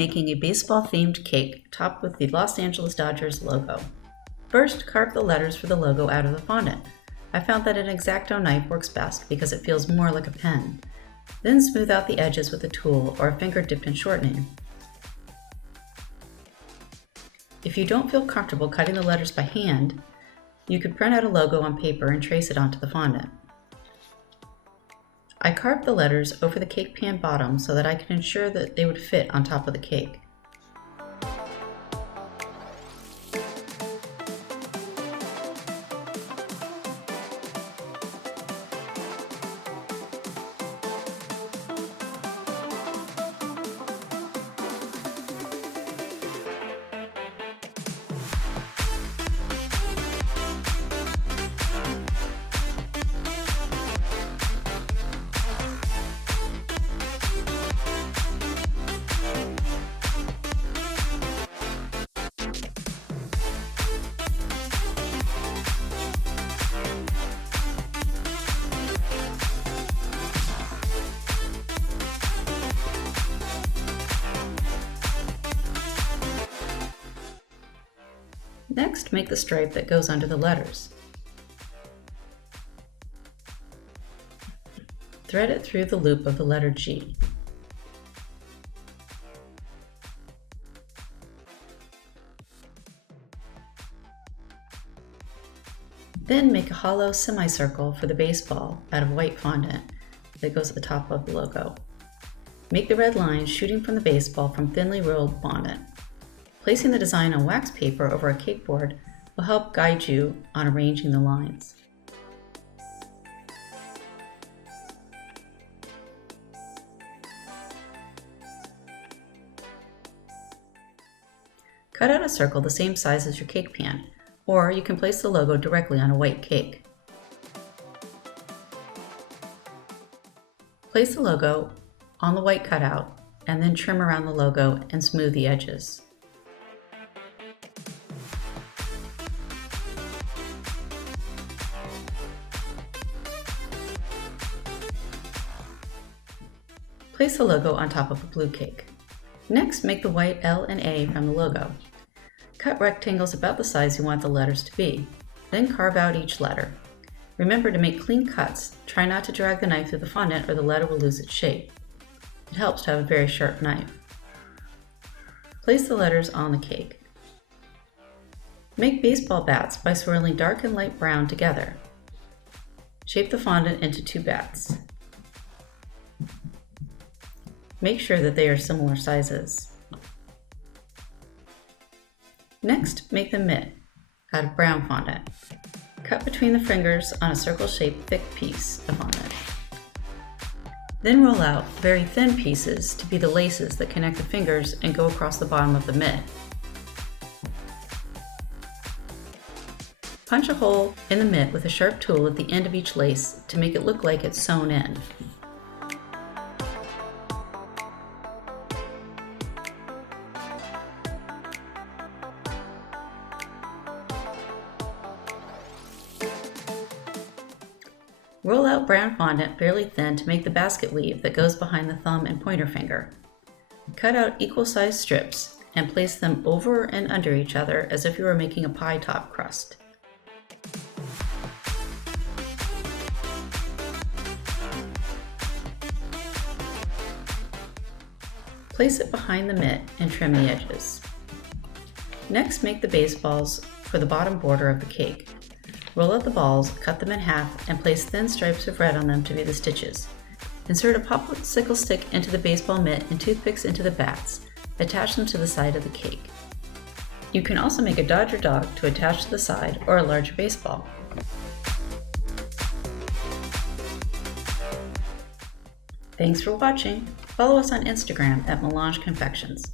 making a baseball-themed cake topped with the Los Angeles Dodgers logo. First, carve the letters for the logo out of the fondant. I found that an X-Acto knife works best because it feels more like a pen. Then smooth out the edges with a tool or a finger dipped in shortening. If you don't feel comfortable cutting the letters by hand, you could print out a logo on paper and trace it onto the fondant. I carved the letters over the cake pan bottom so that I could ensure that they would fit on top of the cake. Next, make the stripe that goes under the letters. Thread it through the loop of the letter G. Then make a hollow semicircle for the baseball out of white fondant that goes at the top of the logo. Make the red line shooting from the baseball from thinly rolled fondant. Placing the design on wax paper over a cake board will help guide you on arranging the lines. Cut out a circle the same size as your cake pan, or you can place the logo directly on a white cake. Place the logo on the white cutout and then trim around the logo and smooth the edges. Place the logo on top of a blue cake. Next, make the white L and A from the logo. Cut rectangles about the size you want the letters to be. Then carve out each letter. Remember to make clean cuts. Try not to drag the knife through the fondant or the letter will lose its shape. It helps to have a very sharp knife. Place the letters on the cake. Make baseball bats by swirling dark and light brown together. Shape the fondant into 2 bats. Make sure that they are similar sizes. Next, make the mitt out of brown fondant. Cut between the fingers on a circle-shaped thick piece of fondant. Then roll out very thin pieces to be the laces that connect the fingers and go across the bottom of the mitt. Punch a hole in the mitt with a sharp tool at the end of each lace to make it look like it's sewn in. Roll out brown fondant fairly thin to make the basket weave that goes behind the thumb and pointer finger. Cut out equal-sized strips and place them over and under each other as if you were making a pie top crust. Place it behind the mitt and trim the edges. Next, make the baseballs for the bottom border of the cake. Roll out the balls, cut them in half, and place thin stripes of red on them to be the stitches. Insert a popsicle stick into the baseball mitt and toothpicks into the bats. Attach them to the side of the cake. You can also make a Dodger dog to attach to the side or a larger baseball. Thanks for watching. Follow us on Instagram at Melange Confections.